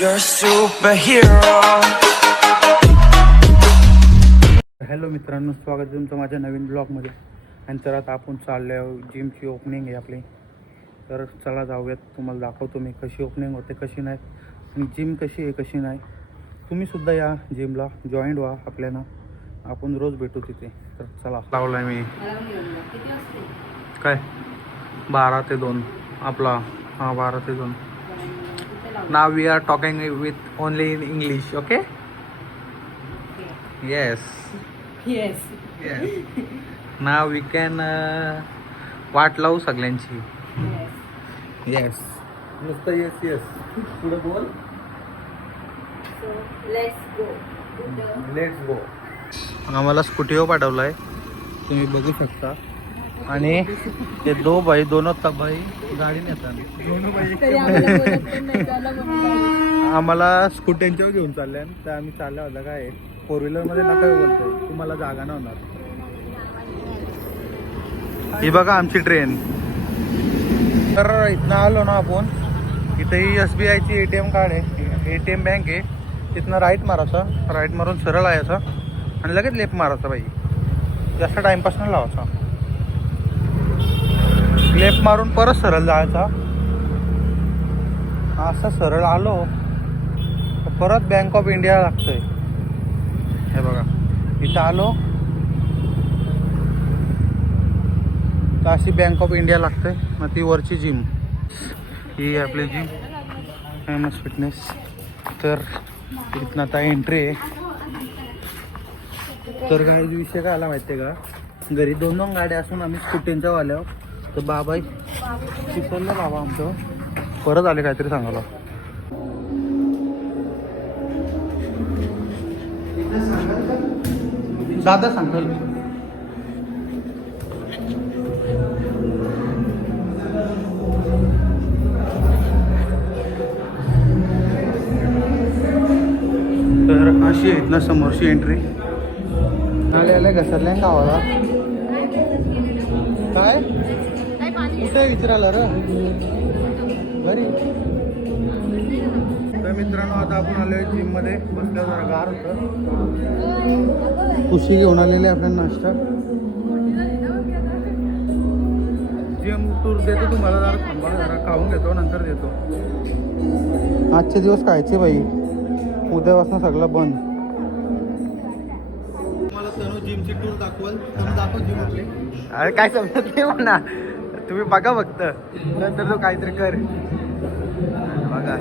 You're a superhero. Hello मित्रांनो, स्वागत आहे तुमचं माझ्या नवीन ब्लॉगमध्ये. आणि तर आता आपण चाललो आहे, जिमची ओपनिंग आहे आपली. तर चला जाऊयात, तुम्हाला दाखवतो मी कशी ओपनिंग होते कशी नाही, आणि जिम कशी आहे कशी नाही. तुम्हीसुद्धा या जिमला जॉईंट व्हा आपल्याला, आपण रोज भेटू तिथे. तर चला, लावला आहे मी काय 12 ते 2 आपला. हां, 12 ते 2. Now we are talking with only in English, okay? Yes. Yes. Yes. Now we can वाट लावू सगळ्यांची. Yes. नुसतं येस येस पुढे बोल. So let's go. Let's go. आम्हाला स्कूटीवर पाठवलं आहे, तुम्ही बघू शकता. आणि ते दोनों भाई गाडी नेतात. आम्हाला स्कूट्यांच्यावर घेऊन चालले, तर आम्ही चालल्या होता काय 4 व्हीलरमध्ये नका बोलतोय, तुम्हाला जागा नाही होणार. ही बघा आमची ट्रेन. तर इथनं आलो ना आपण, इथे ही SBI ची ATM कार्ड आहे, ATM बँक आहे. तिथनं राईट मारायचं, राईट मारून सरळ यायचं आणि लगेच लेफ्ट मारायचं. बाई जास्त टाइमपास नाही लावायचा. लेफ्ट मारून परत सरळ जायचा. असं सरळ आलो परत बँक ऑफ इंडिया लागतोय. हे बघा इथं आलो तर अशी बँक ऑफ इंडिया लागतंय. मग ती वरची जिम, ही आपली जिम फेमस फिटनेस. तर इथनं आता एंट्री आहे. तर काय विषय काय आला माहिती आहे का, घरी 2 गाड्या असून आम्ही स्कूटींच्या वाल्यावर, तर बाबाई चिपळलं बाबा आमचं परत आले काहीतरी सांगायला. दादा सांगाल तर अशी आहे ना समोरची एंट्री. आले घसरल्या गावाला काय कुठे विचारायला र घरी. तर मित्रांनो, आता आपण आलोय जिम मध्ये. बसल्या जरा गार होतं, खुशी घेऊन आलेले आपल्या नाश्ता. जिम टूर देतो तुम्हाला, जरा थांबा, जरा खाऊन घेतो नंतर देतो. आजचे दिवस खायचे बाई, उद्यापासून सगळं बंद. तुम्हाला तनु जिमची टूर दाखवल, तुम्ही दाखव जिम आपली. अरे काय समजत नाही म्हणा, तुम्ही बघा फक्त, नंतर तो काहीतरी कर. बघा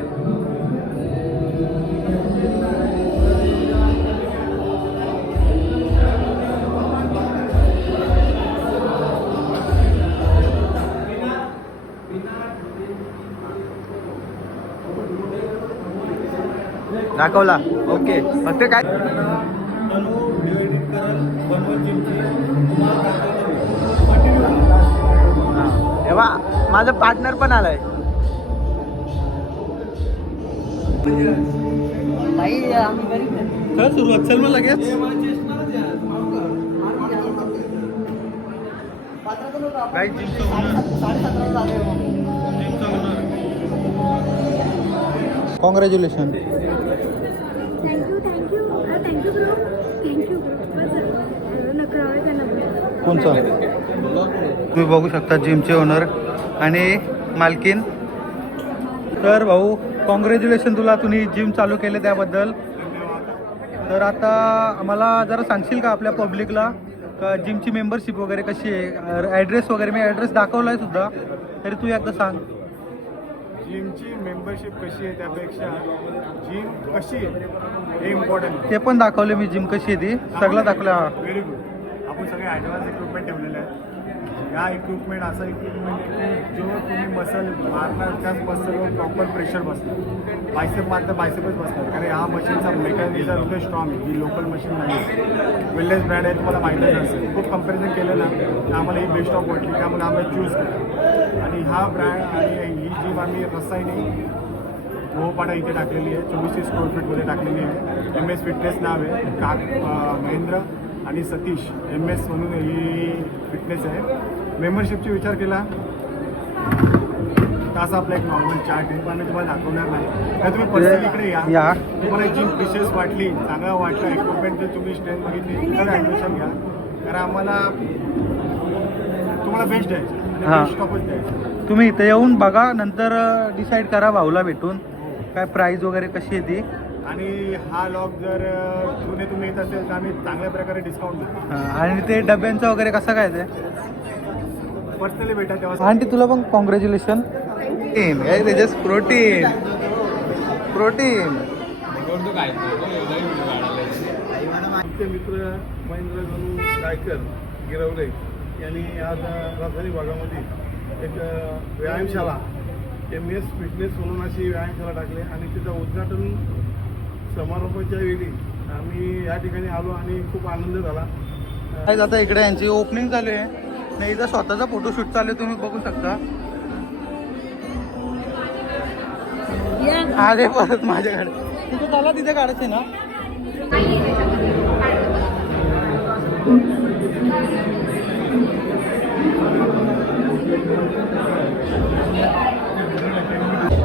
दाखवला. ओके, फक्त काय तनु व्हिडिओ एडिट करल, बनवल जिमची. तेव्हा माझा पार्टनर पण आलाय. काय सुरुवात चल मग लगेच. काय कॉंग्रॅच्युलेशन. Thank you bro. कोणचा तुम्ही बघू शकता, जिमचे ओनर आणि मालकीन. तर भाऊ, कॉंग्रॅच्युलेशन तुला, तुम्ही जिम चालू केले त्याबद्दल. तर आता आम्हाला जरा सांगशील का आपल्या पब्लिकला का जिमची मेंबरशिप वगैरे कशी आहे, ॲड्रेस वगैरे. मी ॲड्रेस दाखवला आहे सुद्धा, तरी तू एकदा सांग. जिमची मेंबरशिप कशी आहे त्यापेक्षा जिम कशी आहे हे इम्पॉर्टंट. ते पण दाखवले मी, जिम कशी आहे ती सगळं दाखवलं. हां, व्हेरी गुड. आपण सगळे ॲडव्हान्स इक्विपमेंट ठेवलेले आहेत. या इक्विपमेंट असं इक्विपमेंट आहे की जो तुम्ही मसल मारणार त्याच मसलवर प्रॉपर प्रेशर बसणार. बायसेप मारता बायसेपच बसणार, कारण हा मशीनचा मेकॅनिझम इतकं स्ट्रॉंग आहे. ही लोकल मशीन नाही, वेलनेस ब्रँड आहे, तुम्हाला माहितीच असेल. खूप कंपॅरिझन केलं ना, तर आम्हाला ही बेस्ट ऑफ वाटली, त्यामुळे आम्ही चूज केलं. आणि हा ब्रँड आणि ही जिम आम्ही रसायनी गोपाडा इथे टाकलेली आहे, 2400 स्क्वेअर फीटमध्ये टाकलेली आहे. MS फिटनेस नाव आहे. महेंद्र आणि सतीश MS म्हणून ही फिटनेस आहे. मेंबरशिपचा विचार केला असा आपला एक नॉर्मल चार्ट आहे, पण मी तुम्हाला दाखवणार नाही. तर तुम्ही पर्सनली इकडे या, तुम्हाला जिम विशेष वाटली, चांगला वाटला, इक्विपमेंट जर तुम्ही स्ट्रेंथ बघितली तर ॲडमिशन घ्या. कारण आम्हाला तुम्हाला बेस्ट द्यायचं हां. बेस्ट स्टॉपच द्यायचं. तुम्ही इथे येऊन बघा, नंतर डिसाईड करा भाऊला भेटून काय प्राईज वगैरे कशी आहे ती. आणि हा लॉग जर पुणे तुम्ही येत असेल तर आम्ही चांगल्या प्रकारे डिस्काउंट देतो. आणि ते डब्यांचं वगैरे कसं काय ते. पर्सनली भेटा तेव्हा. आंटी तुला पण कॉंग्रॅच्युलेशन. त्याच्यात प्रोटीन आमचे मित्र महेंद्र गणू गायकर गिरवले यांनी आज राजधानी भागामध्ये एक व्यायामशाळा MS फिटनेस म्हणून अशी व्यायामशाळा टाकली आणि तिचं उद्घाटन समारोपाच्या वेळी आम्ही या ठिकाणी आलो आणि खूप आनंद झाला. काय आता इकडे यांची ओपनिंग चालू आहे, नाही इथं स्वतःचा फोटोशूट चालू आहे, तुम्ही बघू शकता. अरे परत माझ्याकडे तिथे चला, तिथे काढायचे ना.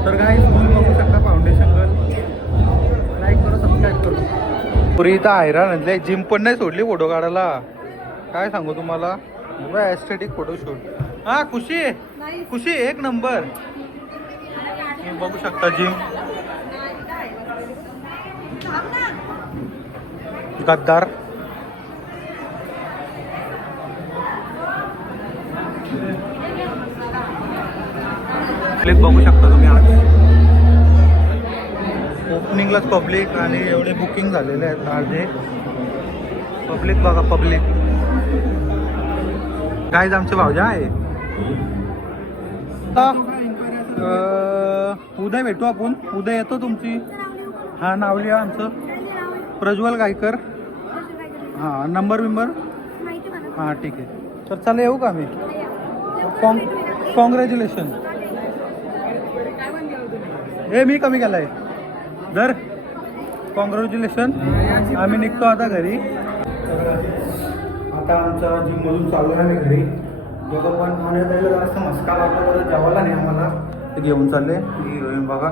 तर काय तुम्ही बघू शकता फाउंडेशन गर्ल. लाईक करा, सबस्क्राईब करू. पुरी इथं हैराण जिम पण नाही सोडली फोटो काढायला. काय सांगू तुम्हाला, एस्थेटिक फोटोशूट. हा खुशी खुशी एक नंबर. तुम्ही बघू शकता जिम. गद्दार. बघू शकता तुम्ही आज ओपनिंगलाच पब्लिक आणि एवढे बुकिंग झालेले आहेत आज. हे पब्लिक बघा, पब्लिक. गाईज आमचे भावजा आहे. उद्या भेटू आपण, उद्या येतो तुमची. हा नाव लिहा आमचं प्रज्वल गायकर. हां नंबर बिंबर हां ठीक आहे. तर चला येऊ का आम्ही. कॉंग्रॅच्युलेशन. हे मी कमी केलं आहे दर. कॉंग्रॅच्युलेशन. आम्ही निघतो आता घरी. आता आमचा जिममधून चालू आहे आम्ही घरी. दोघं पण ठाण्यात जायला जास्त मस्का लागला, परत जेवायला नाही आम्हाला, ते घेऊन चालले. हिरोईन बघा,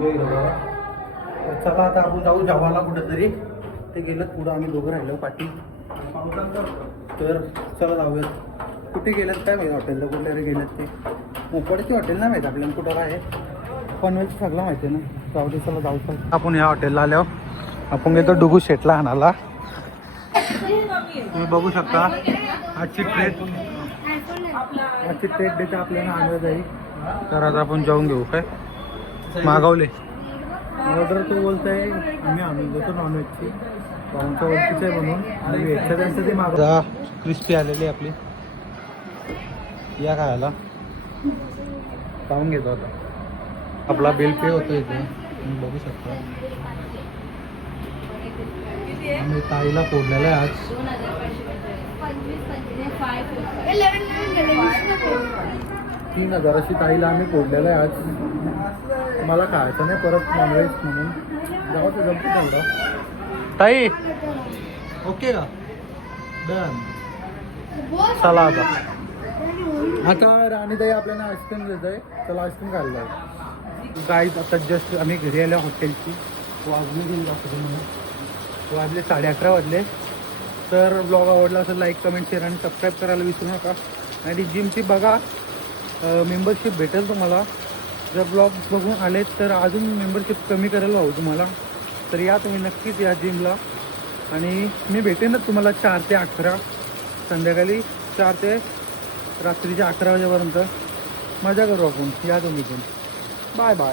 हे हिरो बघा. तर चला आता आपण जाऊ जेवायला कुठेतरी. ते गेलं पुढं, आम्ही दोघं राहिलो पाठी. तर चला जाऊयात. कुठे गेलेत काय माहिती, हॉटेलला कुठल्या गेलेत ते. मोपडची हॉटेल नाही माहिती आपल्याला कुठं आहे, पनवेलचं सगळं माहिती आहे ना. जाऊ दे, चला जाऊ. चल आपण ह्या हॉटेलला आल्यावर आपण घेतो डुगू शेटला आणायला. तुम्ही बघू शकता आजची ट्रेट देते आपल्याला आणलं जाईल. तर आता आपण जाऊन घेऊ. काय मागवले ऑर्डर, तो बोलत आहे आम्ही आणून देतो नॉनव्हेजची. पाहुणच्या ओळखीचं आहे म्हणून. आणि व्हेजचं त्यांचं ते मागवता. क्रिस्पी आलेली आपली, या खायला पाहून घेतो. आता आपला बिल पे होतो इथे, तुम्ही बघू शकता. आम्ही ताईला फोडलेलं आहे आज. 3,000 अशी ताईला आम्ही फोडलेलं आहे आज. मला खायचं नाही परत नॉनव्हेज म्हणून. जाऊ ते जमतो तेवढं. ताई ओके का डन. चला आता राणीताई आपल्याला आईस्क्रीम देत आहे. चला आईस्क्रीम खायला जाऊ. गाईज आता जस्ट आम्ही घरी आल्या हॉटेलची. वाजले गेली दाखवतो म्हणून. वाजले 11:30 वाजले. तर ब्लॉग आवडला असेल लाईक कमेंट शेअर आणि सबस्क्राईब करायला विसरू नका. आणि जिमची बघा मेंबरशिप भेटेल तुम्हाला. जर ब्लॉग बघून आले तर अजून मेंबरशिप कमी करायला हवं तुम्हाला. तर या तुम्ही नक्कीच या जिमला. आणि मी भेटेनच तुम्हाला 4 ते 11 संध्याकाळी, 4 ते रात्रीच्या 11 वाजेपर्यंत. मजा करू आपण. या तुम्ही पण. Bye bye.